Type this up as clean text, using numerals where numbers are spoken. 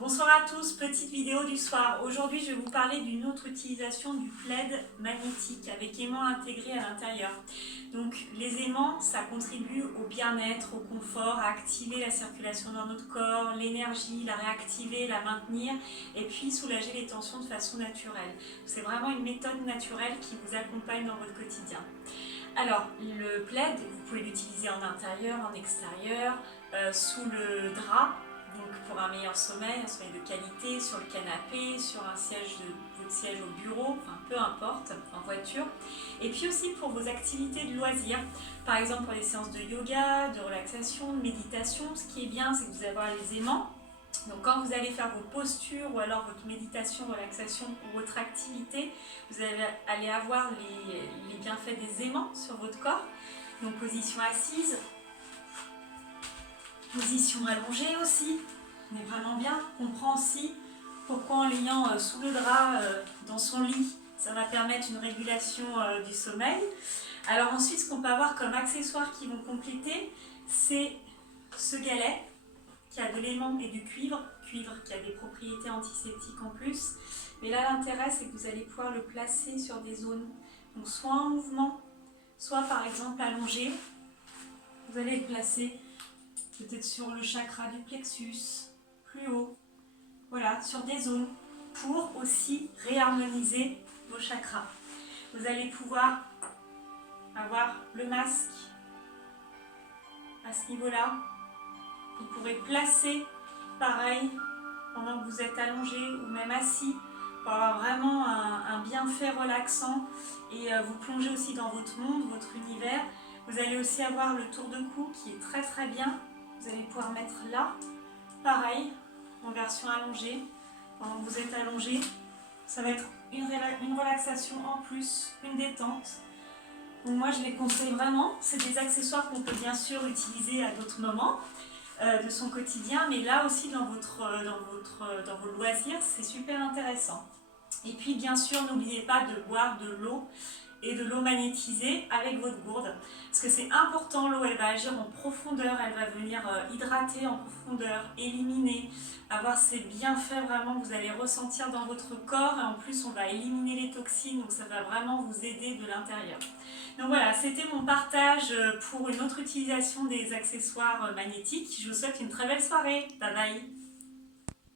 Bonsoir à tous, petite vidéo du soir. Aujourd'hui, je vais vous parler d'une autre utilisation du plaid magnétique avec aimant intégré à l'intérieur. Donc, les aimants, ça contribue au bien-être, au confort, à activer la circulation dans notre corps, l'énergie, la réactiver, la maintenir et puis soulager les tensions de façon naturelle. C'est vraiment une méthode naturelle qui vous accompagne dans votre quotidien. Alors, le plaid, vous pouvez l'utiliser en intérieur, en extérieur, sous le drap. Donc pour un meilleur sommeil, un sommeil de qualité, sur le canapé, sur un siège votre siège au bureau, enfin peu importe, en voiture. Et puis aussi pour vos activités de loisirs, par exemple pour les séances de yoga, de relaxation, de méditation. Ce qui est bien, c'est que vous avez les aimants. Donc quand vous allez faire vos postures ou alors votre méditation, relaxation ou votre activité, vous allez avoir les bienfaits des aimants sur votre corps. Donc position assise, position allongée aussi, on est vraiment bien. On comprend aussi pourquoi en l'ayant sous le drap dans son lit, ça va permettre une régulation du sommeil. Alors ensuite, ce qu'on peut avoir comme accessoires qui vont compléter, c'est ce galet qui a de l'aimant et du cuivre qui a des propriétés antiseptiques en plus. Mais là, l'intérêt, c'est que vous allez pouvoir le placer sur des zones, donc soit en mouvement, soit par exemple allongé. Vous allez le placer peut-être sur le chakra du plexus, plus haut, voilà, sur des zones, pour aussi réharmoniser vos chakras. Vous allez pouvoir avoir le masque à ce niveau-là. Vous pourrez placer pareil pendant que vous êtes allongé ou même assis pour avoir vraiment un bienfait relaxant et vous plonger aussi dans votre monde, votre univers. Vous allez aussi avoir le tour de cou qui est très très bien. Vous allez pouvoir mettre là, pareil, en version allongée. Pendant que vous êtes allongé, ça va être une relaxation en plus, une détente. Donc moi je les conseille vraiment. C'est des accessoires qu'on peut bien sûr utiliser à d'autres moments de son quotidien, mais là aussi dans vos loisirs, c'est super intéressant. Et puis bien sûr, n'oubliez pas de boire de l'eau et de l'eau magnétisée avec votre gourde. Parce que c'est important, l'eau elle va agir en profondeur, elle va venir hydrater en profondeur, éliminer, avoir ces bienfaits vraiment que vous allez ressentir dans votre corps et en plus on va éliminer les toxines, donc ça va vraiment vous aider de l'intérieur. Donc voilà, c'était mon partage pour une autre utilisation des accessoires magnétiques. Je vous souhaite une très belle soirée. Bye bye.